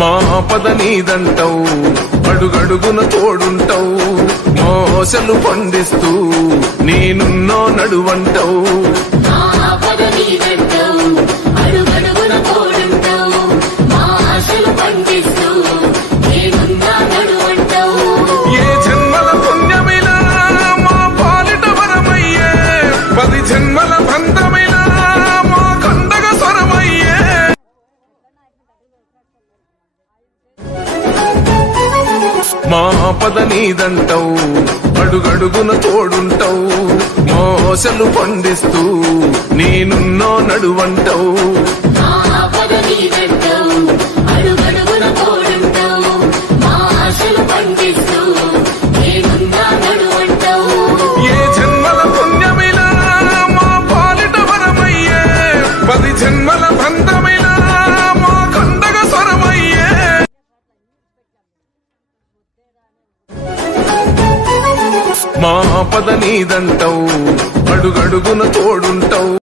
మా పద నీదంటావు, అడుగడుగున తోడుంటావు, మోసలు పండిస్తూ నేనున్నో నడువంటావు. ఏ జన్మల పుణ్యమిలా మా పాలిట వరమయ్యే, 10 జన్మల బంధమిలా మా కండగ స్వరమయ్యే. మా పద నీదంటావు, అడుగడుగున తోడుంటావు, మోసలు పండిస్తూ నేనున్నో నడువంటావు. ఏ జన్మల పుణ్యమిలా మా పాలిట వరమయ్యే, 10 జన్మల బంధమిలా మా కండగ స్వరమయ్యే. మా పద నీదంటావు, అడుగడుగున తోడుంటావు.